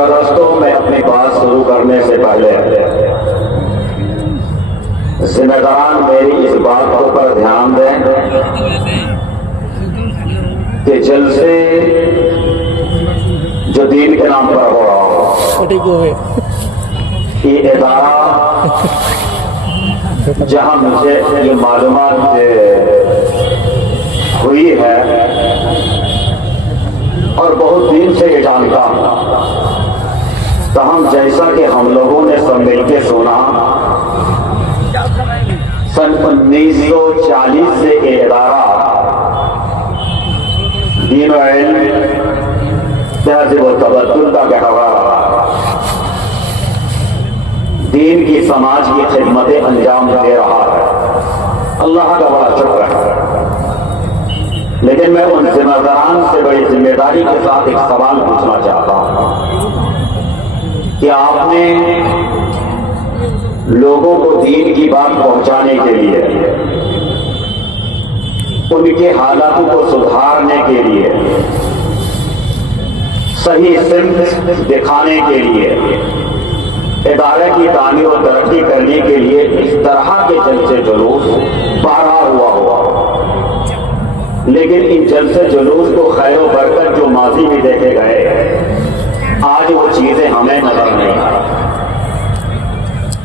میرا دوستوں، میں اپنی بات شروع کرنے سے پہلے ذمہ داران میری اس بات پر دھیان دیں کہ جلسے جو دین کے نام پر ہو رہا ہو، یہ ادارہ جہاں مجھے یہ معلومات ہوئی ہے اور بہت دن سے یہ جانتا ہوں، تاہم جیسا کہ ہم لوگوں نے سب مل کے سنا، سن 1940 سے یہ ادارہ دین و علم، تہذیب و تبدل کا گہوارہ، دین کی سماج کی خدمت انجام دے رہا ہے۔ اللہ کا بڑا شکر ہے۔ لیکن میں ان ذمہ داران سے بڑی ذمہ داری کے ساتھ ایک سوال پوچھنا چاہتا ہوں کہ آپ نے لوگوں کو دین کی بات پہنچانے کے لیے، ان کے حالات کو سدھارنے کے لیے، صحیح سمت دکھانے کے لیے، ادارے کی تعمیر و ترقی کرنے کے لیے اس طرح کے جلسے جلوس بارہا ہوا، لیکن ان جلسے جلوس کو خیر و برکت جو ماضی میں دیکھے گئے، آج وہ چیزیں ہمیں نظر نہیں آئی۔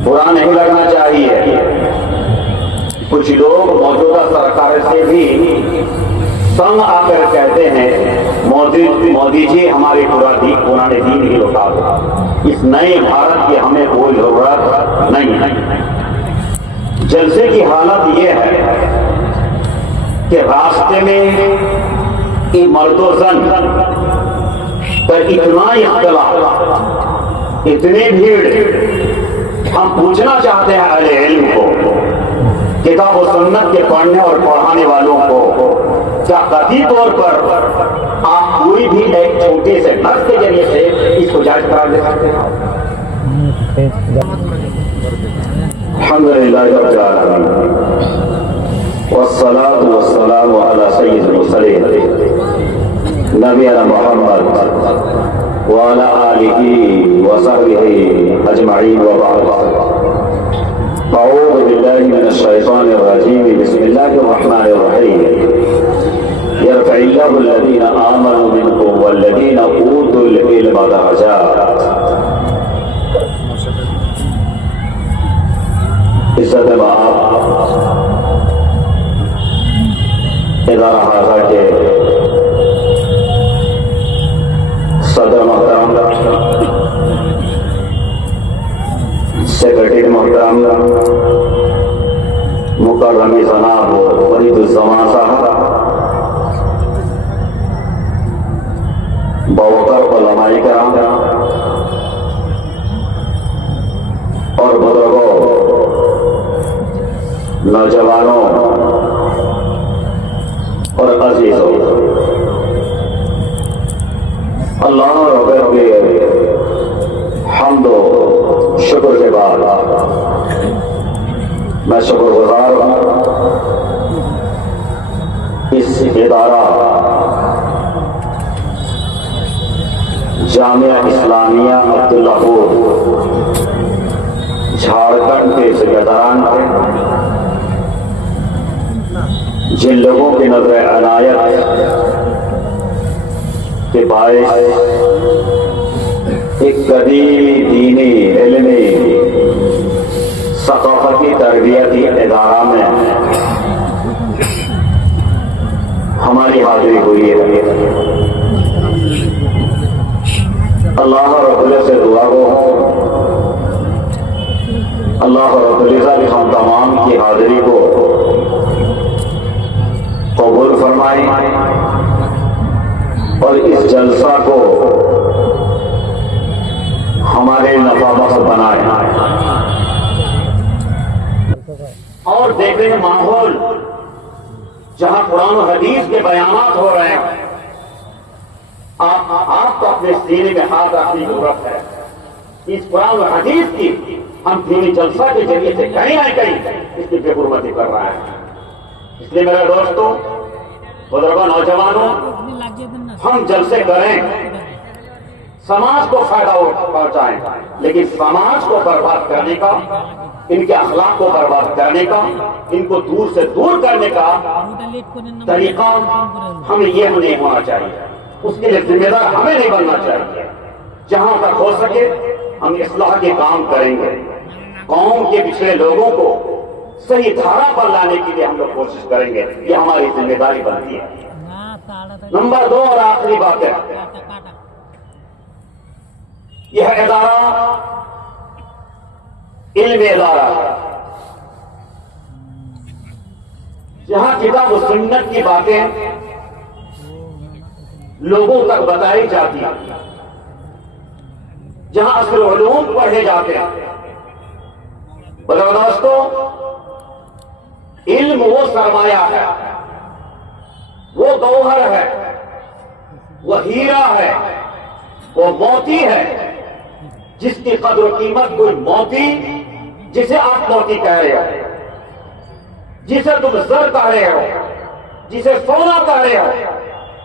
برا نہیں لگنا چاہیے، کچھ لوگ موجودہ سرکار سے بھی تنگ آ کر کہتے ہیں مودی جی ہماری پرانے دین کی لوٹا دو، اس نئے بھارت کی ہمیں کوئی ضرورت نہیں ہے۔ جلسے کی حالت یہ ہے کہ راستے میں یہ مرد و زن پر اتنا اختلاف، اتنی بھیڑ، ہم پوچھنا چاہتے ہیں اہل علم کو، کتاب و سنت کے پڑھنے اور پڑھانے والوں کو، کیا قطعی طور پر آپ کوئی بھی ایک چھوٹے سے نص کے ذریعے سے اس کو جائز قرار دے سکتے ہیں؟ الحمدللہ رب العالمین والصلاة والسلام على سید المرسلین نبینا محمد وعلى آلہ وصحبہ اجمعین وبعد۔ اعوذ باللہ من الشیطان الرجیم، بسم اللہ الرحمن الرحیم۔ یرفع اللہ الذین آمنوا منکم والذین اوتوا العلم درجات۔ عزت باب ادارہ حاضر کے صدر محترم، سیکرٹری محترم، مکرمی جناب ولید الزمان صاحب، باوقر علماء کرام اور بزرگوں، نوجوانوں اور عزیزوں، اللہ رب کے حمد و شکر کے بعد میں شکر گزار ہوں اس ادارہ جامعہ اسلامیہ عبداللہ پور جھارکھنڈ کے ذمہ داران کے، جن لوگوں کی نظر عنایت کے باعث ایک قدیمی دینی علمی ثقافتی تربیتی ادارہ میں ہماری حاضری ہوئی ہے۔ اللہ رب العزت سے دعا گو اللہ رب العزت ہم تمام کی حاضری کو قبول فرمائے اور اس جلسہ کو ہمارے نفع بخش بنائے، اور دیکھیں ماحول جہاں قرآن و حدیث کے بیانات ہو رہے ہیں، آپ کو اپنے سینے میں ہاتھ رکھنے کی ضرورت ہے۔ اس قرآن و حدیث کی ہم دینی جلسہ کے ذریعے سے کہیں نہ کہیں اس کی بے حرمتی کر رہا ہے۔ اس لیے میرے دوستوں، بزرگوں، نوجوانوں، ہم جلسے کریں، سماج کو فائدہ پہنچائیں، لیکن سماج کو برباد کرنے کا، ان کے اخلاق کو برباد کرنے کا، ان کو دور سے دور کرنے کا طریقہ ہمیں یہ نہیں ہونا چاہیے۔ اس کے لیے ذمہ دار ہمیں نہیں بننا چاہیے۔ جہاں تک ہو سکے ہم اصلاح کے کام کریں گے، قوم کے پچھلے لوگوں کو صحیح دھارا پر لانے کے لیے ہم لوگ کوشش کریں گے، یہ ہماری ذمہ داری بنتی ہے۔ نمبر 2 اور آخری بات ہے، یہ ادارہ علم ادارہ جہاں کتاب و سنت کی باتیں لوگوں تک بتائی جاتی ہیں، جہاں اصل علوم پڑھے جاتے ہیں۔ بڑے دوستوں، علم وہ سرمایہ ہے، وہ گوہر ہے، وہ ہیرا ہے، وہ موتی ہے، جس کی قدر و قیمت کوئی موتی، جسے آپ موتی کہہ رہے ہو، جسے تم زر کہہ رہے ہو، جسے سونا کہہ رہے ہو،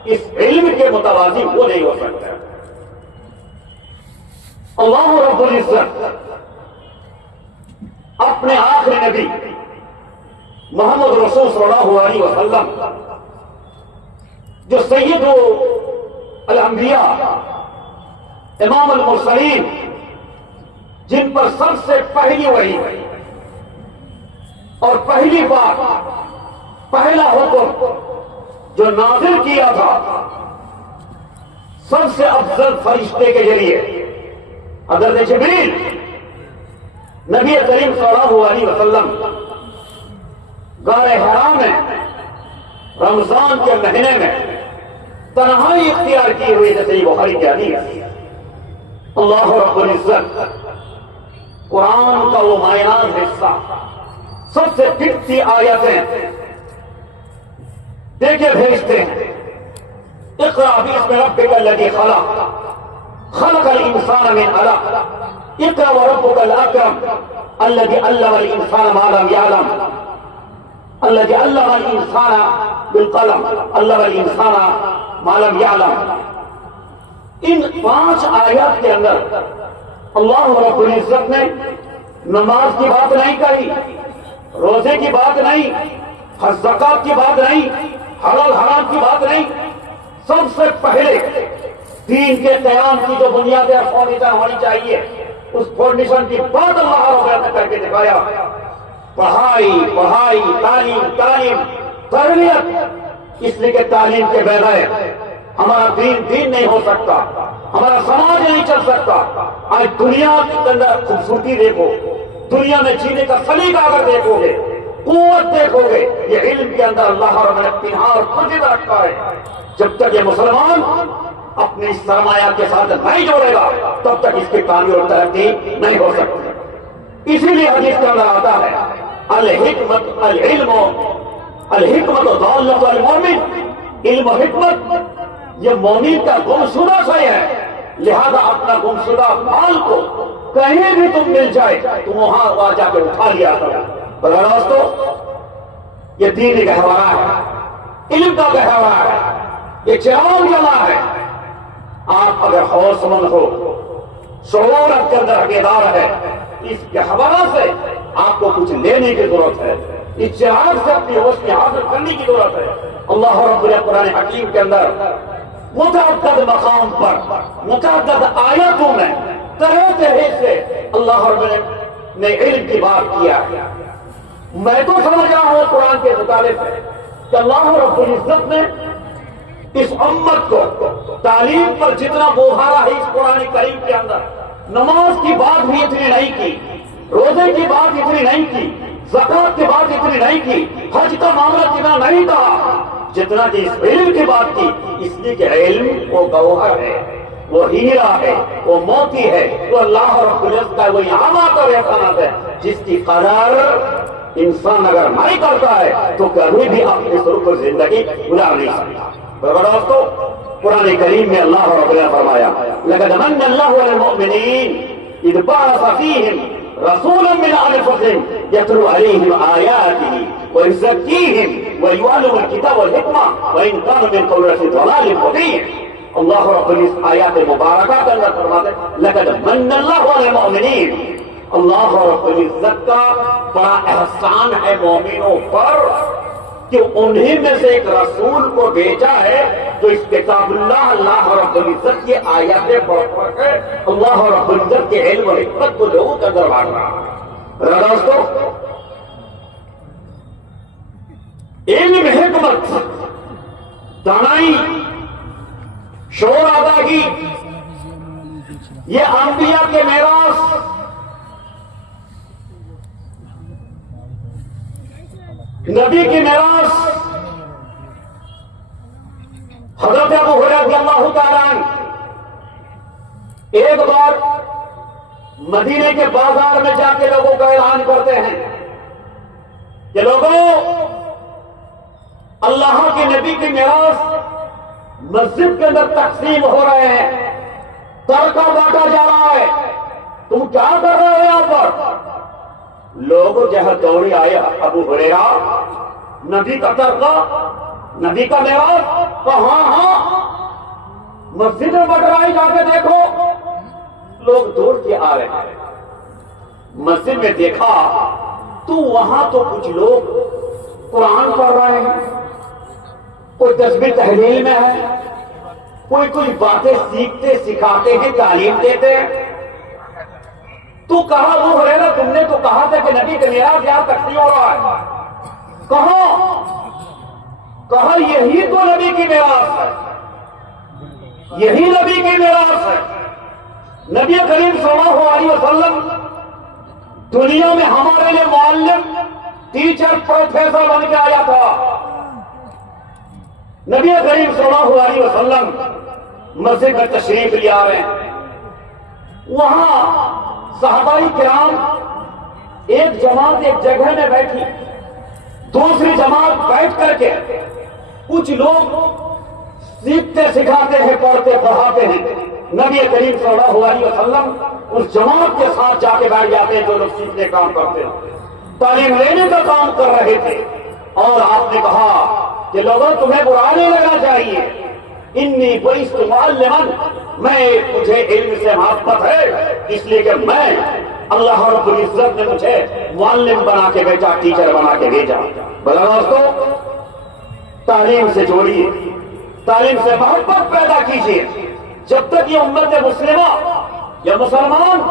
اس علم کے متوازی وہ نہیں ہو سکتا۔ اللہ رب العزت اپنے آخری نبی محمد رسول صلی اللہ علیہ وسلم، جو سید الانبیاء، امام المرسلین، جن پر سب سے پہلی وحی اور پہلی بات، پہلا حکم جو نازل کیا تھا سب سے افضل فرشتے کے ذریعے حضرت جبریل، نبی کریم صلی اللہ علیہ وسلم غار حرا میں رمضان کے مہینے میں تنہائی اختیار کی ہوئی، جیسے یہ بخاری کی حدیث ہے۔ اللہ رب العزت قرآن کا وہ مائناز حصہ، سب سے پھٹتی آیتیں دیکھے بھیجتے ہیں۔ اقرأ باسم ربک الذی خلق، خلق الانسان من علق، اقرأ وربک الاکرم الذی علم الانسان ما لم یعلم، الذی علم الانسان بالقلم، علم الانسان ما لم یعلم۔ ان 5 آیات کے اندر اللہ رب العزت نے نماز کی بات نہیں کہی، روزے کی بات نہیں، حج زکات کی بات نہیں، حلال حرام کی بات نہیں، سب سے پہلے دین کے قیام کی جو بنیادیں فاؤنڈیشن ہونی چاہیے، اس فاؤنڈیشن کی بات اللہ رب العزت نے کر کے دکھایا۔ پڑھائی پڑھائی، تعلیم تعلیم، تربیت، اس لیے کہ تعلیم کے بغیر ہمارا دین نہیں ہو سکتا، ہمارا سماج نہیں چل سکتا۔ آج دنیا کے اندر خوبصورتی دیکھو، دنیا میں جینے کا سلیقہ اگر دیکھو گے، قوت دیکھو گے، یہ علم کے اندر اللہ رب نے پنہاں اور پوشیدہ رکھا ہے۔ جب تک یہ مسلمان اپنے اس سرمایہ کے ساتھ نہیں جوڑے گا، تب تک اس کی تعمیر اور ترقی نہیں ہو سکتی۔ اسی لیے حدیث کے اندر آتا ہے، الحکمت العلم الحکمت ضالۃ المؤمن، علم و حکمت یہ مومن کا گمشدہ شے ہے، لہذا اپنا گمشدہ مال کو کہیں بھی تم مل جائے تم وہاں جا کے اٹھا لیا کرو۔ بھائی دوستو، یہ دین گہوارہ ہے، علم کا گہوارہ ہے، یہ چراغ جلا ہے۔ آپ اگر ہوش مند ہو، شعور آپ کے اندر بیدار ہے، اس گہوارہ سے آپ کو کچھ لینے کی ضرورت ہے، اس چراغ سے اپنی روشنی حاصل کرنے کی ضرورت ہے۔ اللہ رب العزت قرآن حکیم کے اندر متعدد مقام پر، متعدد آیاتوں میں طرح طرح سے اللہ رب العزت نے علم کی بات کیا ہے۔ میں تو سمجھ رہا ہوں قرآن کے مطابق کہ اللہ رب العزت نے اس امت کو تعلیم پر جتنا بوہارا ہے اس قرآن کریم کے اندر، نماز کی بات بھی اتنی نہیں کی، روزے کی بات اتنی نہیں کی، زکات کی بات اتنی نہیں کی، حج کا معاملہ اتنا نہیں تھا جتنا کہ اس علم کی بات کی، اس لیے کہ علم وہ گوہر ہے، وہ ہیرا ہے، وہ موتی ہے، وہ اللہ رب العزت کا وہ انعامات اور احسانات ہے، جس کی قدر انسان اگر نہیں کرتا ہے تو کبھی بھی اپنی سرخ زندگی گزار نہیں سکتا۔ دوستو، قرآن کریم میں اللہ رب العزت نے فرمایا، لقد من اللہ علی المؤمنین اذ بعث فیہم رسولا من انفسہم یتلو علیہم آیاتہ ویزکیہم ویعلمهم الکتاب والحکمہ وان کانوا من قبل لفی ضلال مبین۔ اللہ رب العزت آیات مبارکہ کے اندر فرماتے ہیں لقد من اللہ علی المؤمنین، اللہ رب العزت کا بڑا احسان ہے مومنوں پر کہ انہی میں سے ایک رسول کو بھیجا ہے جو اس کتاب اللہ رب العزت کی آیاتیں پڑھ پڑھ کے اللہ رب العزت کے علم و حکمت کو لوگوں کے اندر بانٹ رہا ہے۔ دوستو، علم، حکمت، دانائی، شعور آگاہی، یہ انبیاء کے میراث، نبی کی میراث۔ حضرت ابو ہریرہ رضی اللہ تعالیٰ عنہ ایک بار مدینے کے بازار میں جا کے لوگوں کا اعلان کرتے ہیں کہ لوگوں، اللہ کے نبی کی میراث مسجد کے اندر تقسیم ہو رہے ہیں، ترکہ بانٹا جا رہا ہے، تم کیا کر رہے ہو یہاں پر؟ لوگ جہاں دوڑی آئے، ابو ہریرہ نبی کا ترکہ، نبی کا میراث؟ ہاں ہاں، مسجد میں بٹ رہا ہے، جا کے دیکھو۔ لوگ دوڑ کے آ رہے ہیں، مسجد میں دیکھا تو وہاں تو کچھ لوگ قرآن پڑھ رہے ہیں، کوئی تسبیح تحلیل میں ہے، کوئی باتیں سیکھتے سکھاتے ہیں، تعلیم دیتے ہیں۔ تو کہا ابو ہریرہ تم نے تو کہا تھا کہ نبی کا میراث یہاں تقسیم ہو رہا ہے، کہا یہی تو نبی کی میراث ہے، یہی نبی کی میراث ہے۔ نبی کریم صلی اللہ علیہ وسلم دنیا میں ہمارے لیے معلم، ٹیچر، پروفیسر بن کے آیا تھا۔ نبی کریم صلی اللہ علیہ وسلم مسجد میں تشریف لے آ رہے ہیں، وہاں صحابہ کرام ایک جماعت ایک جگہ میں بیٹھی، دوسری جماعت بیٹھ کر کے کچھ لوگ سیکھتے سکھاتے ہیں، پڑھتے پڑھاتے ہیں۔ نبی کریم صلی اللہ علیہ وسلم اس جماعت کے ساتھ جا کے بیٹھ جاتے ہیں جو لوگ سیکھنے کام کرتے ہیں، تعلیم لینے کا کام کر رہے تھے۔ اور آپ نے کہا کہ لوگوں تمہیں برا نہیں لگنا چاہیے، انی بعثت معلما، مجھے علم سے محبت ہے، اس لیے کہ میں اللہ رب العزت نے مجھے معلم بنا کے بھیجا، ٹیچر بنا کے بھیجا۔ بھلا دوستو، تعلیم سے جوڑیے، تعلیم سے محبت پیدا کیجیے۔ جب تک یہ امت مسلمہ یا مسلمان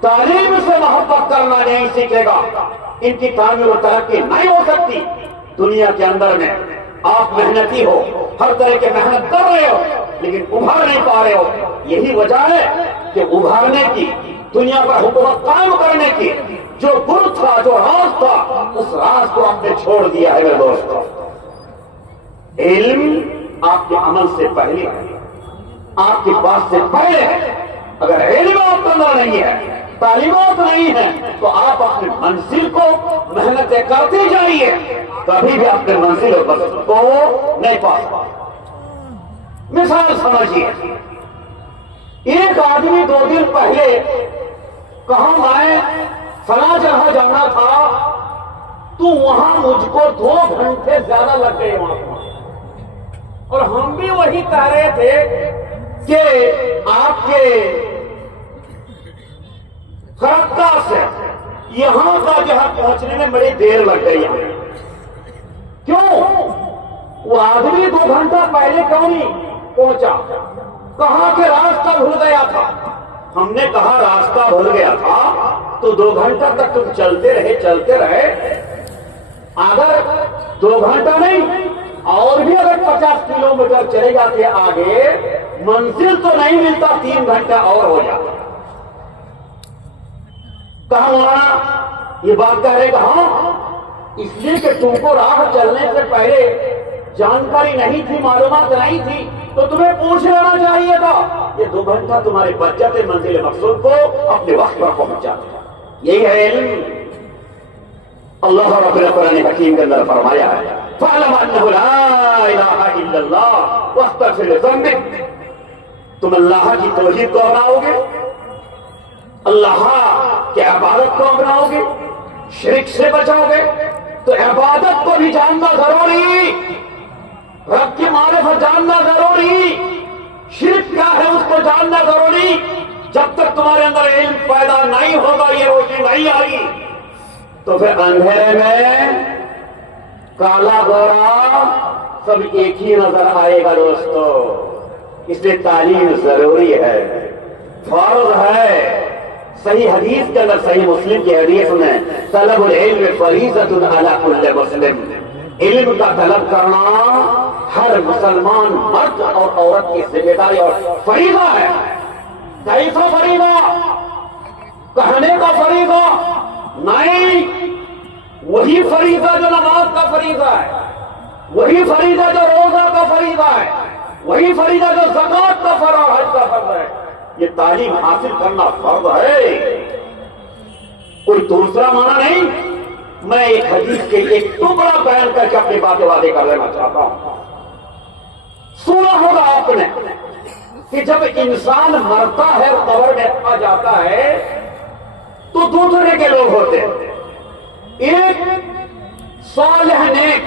تعلیم سے محبت کرنا نہیں سیکھے گا، ان کی تعمیر و ترقی نہیں ہو سکتی۔ دنیا کے اندر میں آپ محنتی ہو، ہر طرح کے محنت کر رہے ہو، لیکن ابھر نہیں پا رہے ہو۔ یہی وجہ ہے کہ ابھرنے کی، دنیا پر حکومت قائم کرنے کی جو گر تھا، جو راز تھا، اس راز کو آپ نے چھوڑ دیا ہے میرے دوستو۔ علم آپ کے عمل سے پہلے ہے، آپ کی بات سے پہلے ہے۔ اگر علم آپ کے اندر نہیں ہے، تعلیمات نہیں ہے، تو آپ اپنی منزل کو محنتیں کرتے جائیے، کبھی بھی اپنے منزل اور مقصد کو نہیں پا سکتے۔ مثال سمجھیے، ایک آدمی 2 دن پہلے کہا میں فلاں جگہ جانا تھا، تو وہاں مجھ کو 2 گھنٹے زیادہ لگ گئے وہاں، اور ہم بھی وہی کہہ رہے تھے کہ آپ کے خرقہ سے یہاں کا جہاں پہنچنے میں بڑی دیر لگ گئی ہے۔ کیوں؟ وہ آدمی 2 گھنٹہ پہلے کیوں نہیں پہنچا؟ کہا کہ راستہ بھول گیا تھا۔ ہم نے کہا راستہ بھول گیا تھا تو 2 گھنٹہ تک تم چلتے رہے۔ اگر 2 گھنٹہ نہیں اور بھی اگر 50 کلومیٹر چلے جاتے آگے، منزل تو نہیں ملتا، 3 گھنٹہ اور ہو جاتا۔ کہا مولانا یہ بات کہہ رہے، کہا اس لیے کہ تم کو راہ چلنے سے پہلے جانکاری نہیں تھی، معلومات نہیں تھی، تو تمہیں پوچھ لینا چاہیے تھا۔ یہ 2 گھنٹہ تمہارے بچ جاتے، منزل مقصود کو اپنے وقت پر پہنچ جاتے۔ یہی ہے علم۔ اللہ رب العالمین حکیم کے اندر فرمایا ہے فَاعْلَمْ أَنَّهُ لَا إِلَٰهَ إِلَّا اللَّهُ وَاسْتَغْفِرْ لِذَنبِكَ۔ تم اللہ کی توحید کو اپناؤ گے، اللہ کی عبادت کو اپناؤ گے، شرک سے بچاؤ گے، تو عبادت کو بھی جاننا ضروری، رب کی معرفت جاننا ضروری، بننا ضروری. جب تک تمہارے اندر علم پیدا نہیں ہوگا, یہ روشنی نہیں آئی, تو پھر اندھیرے میں کالا گورا سب ایک ہی نظر آئے گا دوستو. اس لیے تعلیم ضروری ہے, فرض ہے. صحیح حدیث کے اندر, صحیح مسلم کی حدیث میں, طلب العلم فریضۃ علی کل مسلم, علم کا طلب کرنا ہر مسلمان مرد اور عورت کی ذمہ داری اور فریضہ ہے. کیسا فریضہ؟ کہنے کا فریضہ نہیں, وہی فریضہ جو نماز کا فریضہ ہے, وہی فریضہ جو روزہ کا فریضہ ہے, وہی فریضہ جو زکوٰۃ کا فرض اور حج کا فرض ہے. یہ تعلیم حاصل کرنا فرض ہے, کوئی دوسرا معنی نہیں. میں ایک حدیث کے ایک ٹکڑا بیان کر کے اپنی باتیں وعدے کر لینا چاہتا ہوں. سنا ہوگا آپ نے کہ جب انسان مرتا ہے اور قبر میں آ جاتا ہے تو دو طرح کے لوگ ہوتے ہیں. ایک صالح نیک,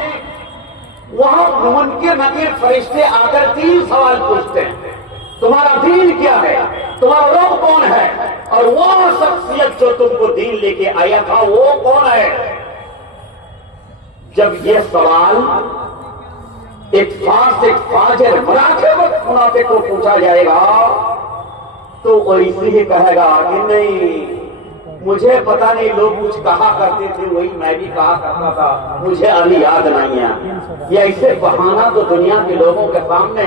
وہاں منکر نکیر فرشتے آ کر 3 سوال پوچھتے ہیں, تمہارا دین کیا ہے, تمہارا رب کون ہے, اور وہ شخصیت جو تم کو دین لے کے آیا تھا وہ کون ہے. جب یہ سوال ایک فاسق فاجر منافق کو پوچھا جائے گا تو وہ اسی ہی کہے گا کہ نہیں, مجھے پتا نہیں, لوگ کچھ کہا کرتے تھے وہی میں بھی کہا کرتا تھا, مجھے ابھی یاد نہیں ہے. یہ ایسے بہانہ تو دنیا کے لوگوں کے سامنے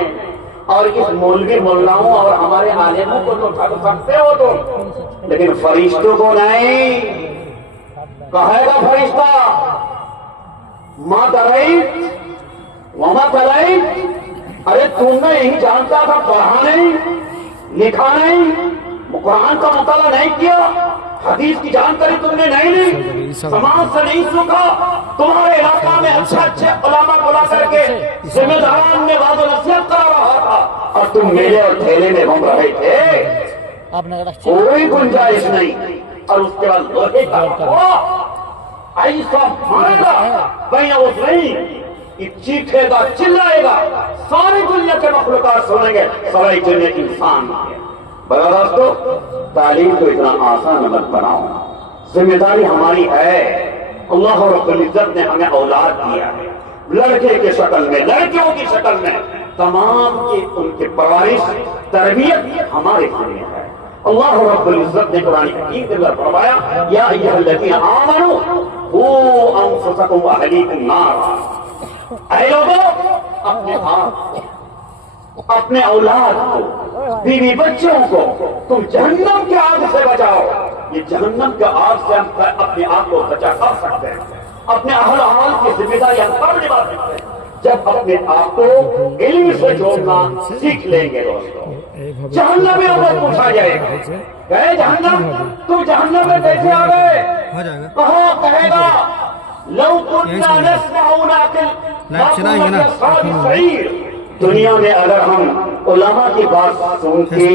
اور اس مولوی مولاؤں اور ہمارے عالموں کو تو ٹھگ سکتے ہو تم, لیکن فرشتوں کو نہیں. کہے گا فرشتہ ماں درائت وما تلائت, ارے تم نے یہی جانتا تھا, پڑھا نہیں, لکھا نہیں, قرآن کا مطالعہ نہیں کیا, حدیث کی جانکاری تم نے نہیں لی, سماج سے نہیں سیکھا, تمہارے علاقہ میں اچھے علماء بلا کر کے ذمہ داران میں وعظ و نصیحت کرا رہا تھا, اور تم میلے اور ٹھیلے میں گھوم رہے تھے, کوئی گنجائش نہیں. اور اس کے بعد لوہے کا ایسا مارے گا بھائی اس نہیں, چیخے گا, چلائے گا, ساری دنیا کے مخلوقات سنیں گے, ساری دنیا انسان ہے. بڑا دوستو, تعلیم تو اتنا آسان مت بناؤ, ذمہ داری ہماری ہے. اللہ رب العزت نے ہمیں اولاد دیا ہے, لڑکے کی شکل میں, لڑکیوں کی شکل میں, تمام کی ان کی پرورش تربیت ہمارے ذمہ ہے. اللہ رب العزت نے قرآن حکیم کے اندر فرمایا, یا ایھا الذین آمنوا قوا انفسکم واہلیکم نارا, اے لوگوں اپنے آپ کو, اپنے اولاد کو, بیوی بچوں کو تم جہنم کے آگ سے بچاؤ. یہ جہنم کے آگ سے ہم اپنے آپ کو بچا کر سکتے ہیں, اپنے اہل عیال کی ذمہ داری ہم کب نبھا سکتے ہیں, جب اپنے آپ کو علم سے جوڑنا سیکھ لیں گے. دوستوں, جہنم میں اگر پوچھا جائے گا, گئے جہنم, تم جہنم میں کیسے آ گئے, کہاں کہے گا لو کننا نسمع ونعقل ما كنا من اصحاب السعیر. دنیا میں اگر ہم علماء کی بات سنتے,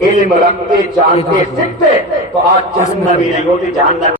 علم رکھتے, جانتے, سیکھتے, تو آج جہنم ہی نہیں ہوتی. جہنم